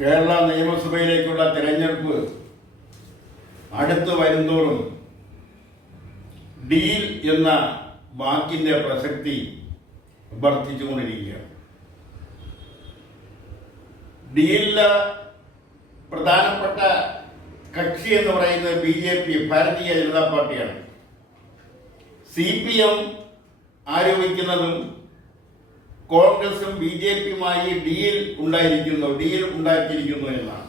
കേരള നിയമസഭയിലേക്കുള്ള തിരഞ്ഞെടുപ്പ് അടുത്ത് വരുന്തോറും ഡീൽ എന്ന വാക്കിന്റെ പ്രസക്തി വർദ്ധിച്ചുകൊണ്ടിരിക്കുകയാണ്. ഡീലില് പ്രധാനപ്പെട്ട കക്ഷി എന്ന് പറയുന്നത് BJP, ഭാരതീയ ജനതാ പാർട്ടിയാണ്. CPM ആരോപിക്കുന്നതും കോൺഗ്രസും BJPയുമായി ഡീൽ ഉണ്ടാക്കിയിരിക്കുന്നു എന്നാണ്.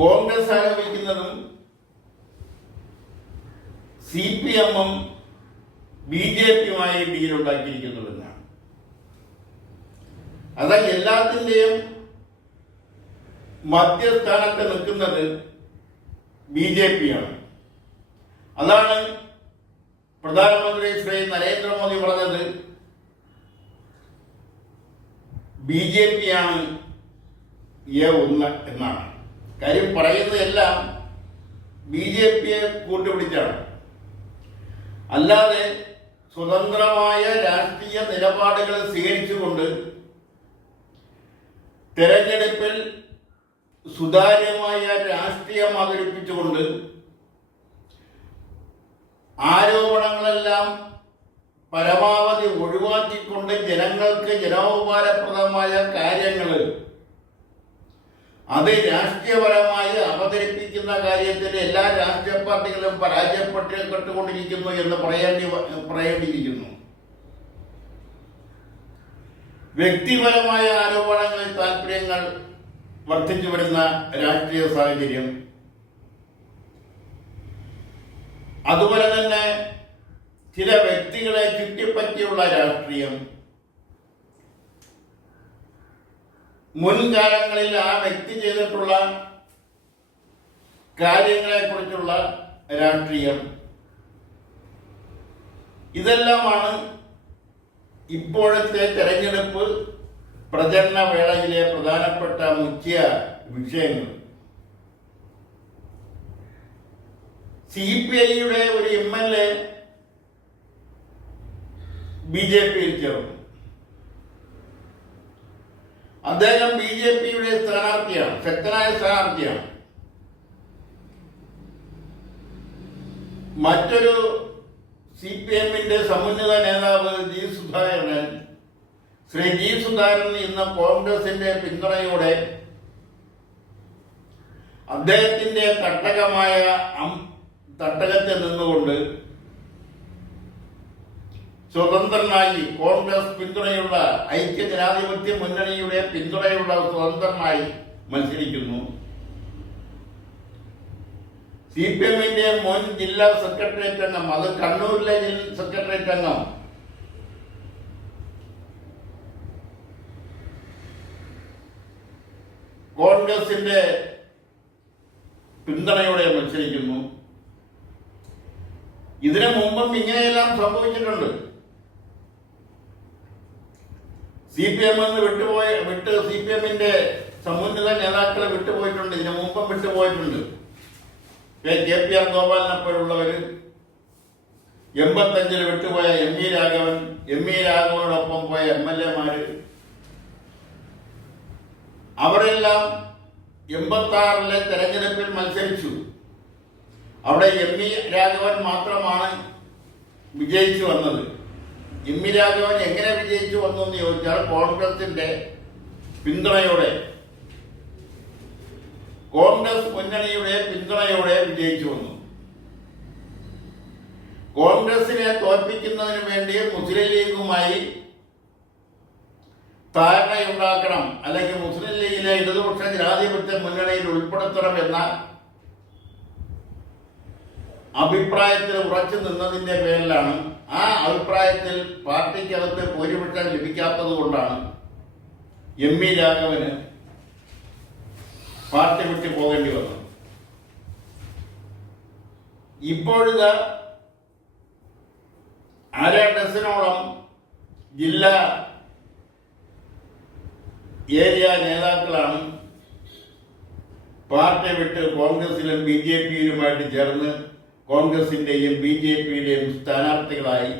കോൺഗ്രസ് ആരോപിക്കുന്നതും CPMഉം BJPയുമായി ഡീൽ ഉണ്ടാക്കിയിരിക്കുന്നുവെന്നാണ്. അതായത് എല്ലാത്തിൻ്റെയും മധ്യസ്ഥാനത്ത് നിൽക്കുന്നത് BJPയാണ്. അതാണ് പ്രധാനമന്ത്രി ശ്രീ നരേന്ദ്രമോദി പറഞ്ഞത്. BJPയാണ് A1 എന്നാണ്. കാര്യം പറയുന്നതെല്ലാം BJPയെ കൂട്ടുപിടിച്ചാണ്. അല്ലാതെ സ്വതന്ത്രമായ രാഷ്ട്രീയ നിലപാടുകൾ സ്വീകരിച്ചുകൊണ്ട് തെരഞ്ഞെടുപ്പിൽ സുതാര്യമായ രാഷ്ട്രീയം അവതരിപ്പിച്ചുകൊണ്ട് ആരോപണങ്ങളെല്ലാം പരമാവധി ഒഴിവാക്കിക്കൊണ്ട് ജനങ്ങൾക്ക് ജനോപകാരപ്രദമായ കാര്യങ്ങൾ അത് രാഷ്ട്രീയപരമായി അവതരിപ്പിക്കുന്ന കാര്യത്തിൽ എല്ലാ രാഷ്ട്രീയ പാർട്ടികളും പരാജയപ്പെട്ടുകൊണ്ടിരിക്കുന്നു എന്ന് പറയേണ്ടിയിരിക്കുന്നു. വ്യക്തിപരമായ ആരോപണങ്ങളിൽ താല്പര്യങ്ങൾ വർദ്ധിച്ചു വരുന്ന രാഷ്ട്രീയ സാഹചര്യം, അതുപോലെ തന്നെ ചില വ്യക്തികളെ ചുറ്റിപ്പറ്റിയുള്ള രാഷ്ട്രീയം, മുൻകാലങ്ങളിൽ ആ വ്യക്തി ചെയ്തിട്ടുള്ള കാര്യങ്ങളെക്കുറിച്ചുള്ള രാഷ്ട്രീയം, ഇതെല്ലാമാണ് ഇപ്പോഴത്തെ തെരഞ്ഞെടുപ്പ് പ്രചരണ വേളയിലെ പ്രധാനപ്പെട്ട മുഖ്യ വിഷയങ്ങൾ. CPIയുടെ ഒരു MLA BJPയിൽ ചേർന്നു. അദ്ദേഹം BJPയുടെ സ്ഥാനാർത്ഥിയാണ്, ശക്തനായ സ്ഥാനാർത്ഥിയാണ്. മറ്റൊരു CPMന്റെ സമുന്നത നേതാവ് ശ്രീ ജി സുധാകരൻ ഇന്ന് കോൺഗ്രസിന്റെ പിന്തുണയോടെ അദ്ദേഹത്തിന്റെ തട്ടകത്തിൽ നിന്നുകൊണ്ട് സ്വതന്ത്രനായി കോൺഗ്രസ് പിന്തുണയുള്ള ഐക്യജനാധിപത്യ മുന്നണിയുടെ പിന്തുണയുള്ള സ്വതന്ത്രനായി മത്സരിക്കുന്നു. CPMന്റെ മുൻ ജില്ലാ സെക്രട്ടേറിയറ്റ് അംഗം, അത് കണ്ണൂരിലെ സെക്രട്ടേറിയറ്റ് അംഗം കോൺഗ്രസിന്റെ പിന്തുണയോടെ മത്സരിക്കുന്നു. ഇതിനു മുമ്പും ഇങ്ങനെയെല്ലാം സംഭവിച്ചിട്ടുണ്ട്. CPMന്റെ സമുന്നത നേതാക്കളെ വിട്ടുപോയിട്ടുണ്ട്. ഇതിനു മുമ്പും വിട്ടുപോയിട്ടുണ്ട്. KPR ഗോപാലിനെ പോലുള്ളവര്, 85 വിട്ടുപോയ ME രാഘവനോടൊപ്പം പോയ MLAമാര്, അവരെല്ലാം 86 തെരഞ്ഞെടുപ്പിൽ മത്സരിച്ചു. അവിടെ ME രാഘവൻ മാത്രമാണ് വിജയിച്ചു വന്നത്. ME രാഘവൻ എങ്ങനെ വിജയിച്ചു വന്നു എന്ന് ചോദിച്ചാൽ കോൺഗ്രസിന്റെ പിന്തുണയോടെ, കോൺഗ്രസ് മുന്നണിയുടെ പിന്തുണയോടെ വിജയിച്ചു വന്നു. കോൺഗ്രസിനെ തോൽപ്പിക്കുന്നതിന് വേണ്ടി മുസ്ലിം ലീഗുമായി ധാരണയുണ്ടാക്കണം, അല്ലെങ്കിൽ മുസ്ലിം ലീഗിനെ ഇടതുപക്ഷ ജനാധിപത്യ മുന്നണിയിൽ ഉൾപ്പെടുത്തണം എന്ന അഭിപ്രായത്തിൽ ഉറച്ചു നിന്നതിന്റെ പേരിലാണ്, ആ അഭിപ്രായത്തിൽ പാർട്ടിക്കകത്ത് ഭൂരിപക്ഷം ലഭിക്കാത്തത് കൊണ്ടാണ് ME രാഘവന് പാർട്ടി വിട്ടു പോകേണ്ടി വന്നു. ഇപ്പോഴിത് 1/2 ഡസനോളം ജില്ലാ ഏരിയ നേതാക്കളാണ് പാർട്ടി വിട്ട് കോൺഗ്രസിലും BJPയിലുമായിട്ട് ചേർന്ന് കോൺഗ്രസിന്റെയും BJPയുടെയും സ്ഥാനാർത്ഥികളായി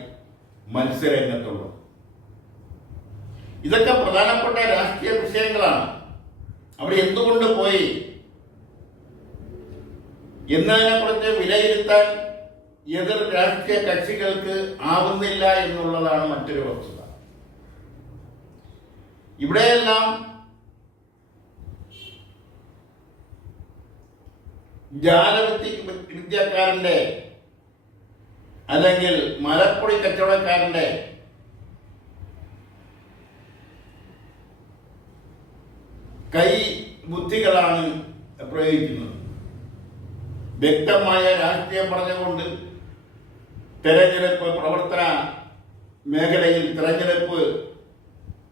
മത്സരരംഗത്തുള്ളത്. ഇതൊക്കെ പ്രധാനപ്പെട്ട രാഷ്ട്രീയ വിഷയങ്ങളാണ്. അവിടെ എന്തുകൊണ്ട് പോയി എന്നതിനെക്കുറിച്ച് വിലയിരുത്താൻ എതിർ രാഷ്ട്രീയ കക്ഷികൾക്ക് ആവുന്നില്ല എന്നുള്ളതാണ് മറ്റൊരു വസ്തുത. ഇവിടെയെല്ലാം വിദ്യക്കാരന്റെ അല്ലെങ്കിൽ മലപ്പൊടി കച്ചവടക്കാരന്റെ കൈ ബുദ്ധികളാണ് പ്രയോഗിക്കുന്നത്. വ്യക്തമായ രാഷ്ട്രീയം പറഞ്ഞുകൊണ്ട് തെരഞ്ഞെടുപ്പ് പ്രവർത്തന മേഖലയിൽ, തെരഞ്ഞെടുപ്പ്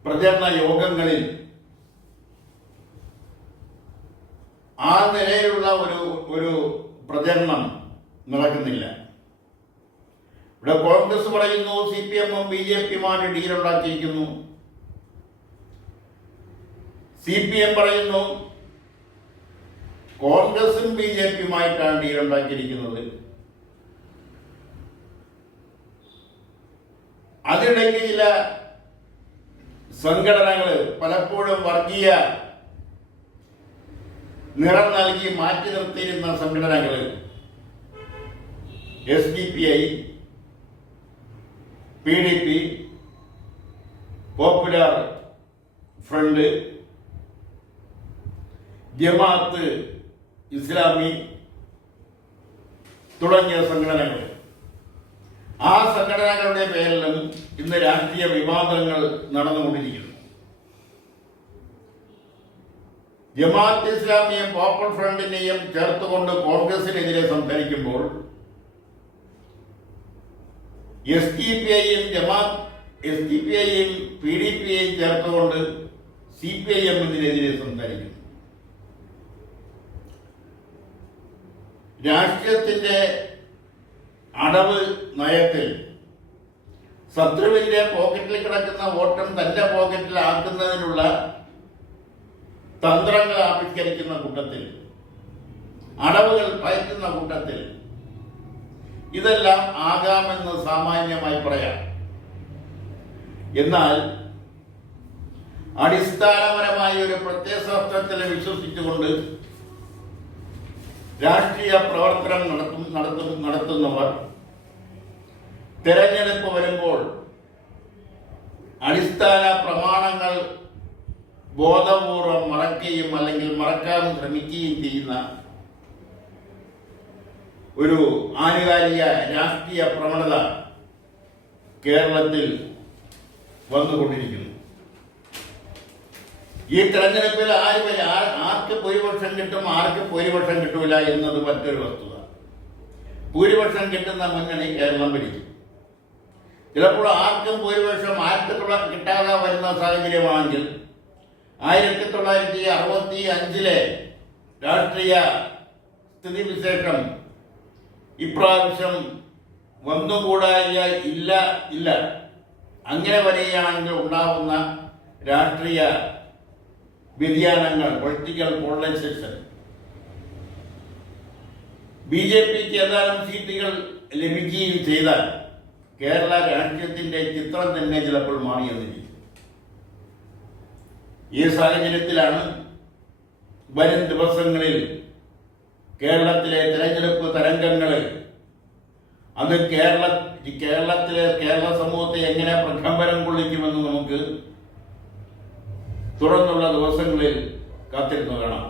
പ്രചരണ യോഗങ്ങളിൽ ആ നിലയിലുള്ള ഒരു പ്രചരണം നടക്കുന്നില്ല. ഇവിടെ കോൺഗ്രസ് പറയുന്നു CPM-ഉം BJP-യുമായിട്ട് ഡീലുണ്ടാക്കിയിരിക്കുന്നു. CPM പറയുന്നു കോൺഗ്രസും BJP-യുമായിട്ടാണ് ഡീലുണ്ടാക്കിയിരിക്കുന്നത്. അതിനിടയ്ക്ക് ചില സംഘടനകൾ പലപ്പോഴും വർഗീയ നിറം നൽകി മാറ്റി നിർത്തിയിരുന്ന സംഘടനകൾ SDPI, PDP, popular front, Jamaat Islami തുടങ്ങിയ സംഘടനകൾ, ആ സംഘടനകളുടെ പേരിലും ഇന്ന് രാഷ്ട്രീയ വിവാദങ്ങൾ നടന്നുകൊണ്ടിരിക്കുന്നു. ജമാഅത്ത് ഇസ്ലാമിയെയും പോപ്പുലർ ഫ്രണ്ടിനെയും ചേർത്തുകൊണ്ട് കോൺഗ്രസിനെതിരെ സംസാരിക്കുമ്പോൾ SDPI-യും PDP-യെയും ചേർത്തുകൊണ്ട് CPIM-നെതിരെ സംസാരിക്കുന്നു. രാഷ്ട്രീയത്തിന്റെ അടവ് നയത്തിൽ ശത്രുവിന്റെ പോക്കറ്റിൽ കിടക്കുന്ന വോട്ടും തന്റെ പോക്കറ്റിലാക്കുന്നതിനുള്ള തന്ത്രങ്ങൾ ആവിഷ്കരിക്കുന്ന കൂട്ടത്തിൽ, അടവുകൾ പയറ്റുന്ന കൂട്ടത്തിൽ ഇതെല്ലാം ആകാമെന്ന് സാമാന്യമായി പറയാം. എന്നാൽ അടിസ്ഥാനപരമായ ഒരു പ്രത്യയശാസ്ത്രത്തിൽ വിശ്വസിച്ചുകൊണ്ട് രാഷ്ട്രീയ പ്രവർത്തനം നടത്തുന്നവർ തെരഞ്ഞെടുപ്പ് വരുമ്പോൾ അടിസ്ഥാന പ്രമാണങ്ങൾ ബോധപൂർവം മറക്കുകയും അല്ലെങ്കിൽ മറക്കാൻ ശ്രമിക്കുകയും ചെയ്യുന്ന ഒരു ആനുകാലിക രാഷ്ട്രീയ പ്രവണത കേരളത്തിൽ വന്നുകൊണ്ടിരിക്കുന്നു. ഈ തെരഞ്ഞെടുപ്പിൽ ആർക്ക് ഭൂരിപക്ഷം കിട്ടും, ആർക്ക് ഭൂരിപക്ഷം കിട്ടൂല എന്നത് മറ്റൊരു വസ്തുത. ഭൂരിപക്ഷം കിട്ടുന്ന മുന്നണി കേരളം ഭരിക്കും. ചിലപ്പോൾ ആർക്കും ഭൂരിപക്ഷം കിട്ടാതെ വരുന്ന സാഹചര്യമാണെങ്കിൽ 1965 രാഷ്ട്രീയ സ്ഥിതിവിശേഷം ഇപ്രാവശ്യം വന്നുകൂടായ ഇല്ല. അങ്ങനെ വരികയാണെങ്കിൽ ഉണ്ടാവുന്ന രാഷ്ട്രീയ വ്യതിയാനങ്ങൾ, പൊളിറ്റിക്കൽ പോളറൈസേഷൻ, BJP-ക്ക് ഏതാനും സീറ്റുകൾ ലഭിക്കുകയും ചെയ്താൽ കേരള രാഷ്ട്രീയത്തിന്റെ ചിത്രം തന്നെ ചിലപ്പോൾ മാറിയെന്നിരിക്കും. ഈ സാഹചര്യത്തിലാണ് വരും ദിവസങ്ങളിൽ കേരളത്തിലെ തെരഞ്ഞെടുപ്പ് തരംഗങ്ങൾ അത് കേരള സമൂഹത്തെ എങ്ങനെ പ്രകമ്പനം കൊള്ളിക്കുമെന്ന് നമുക്ക് തുറന്നുള്ള ദിവസങ്ങളിൽ കാത്തിരുന്നു കാണാം.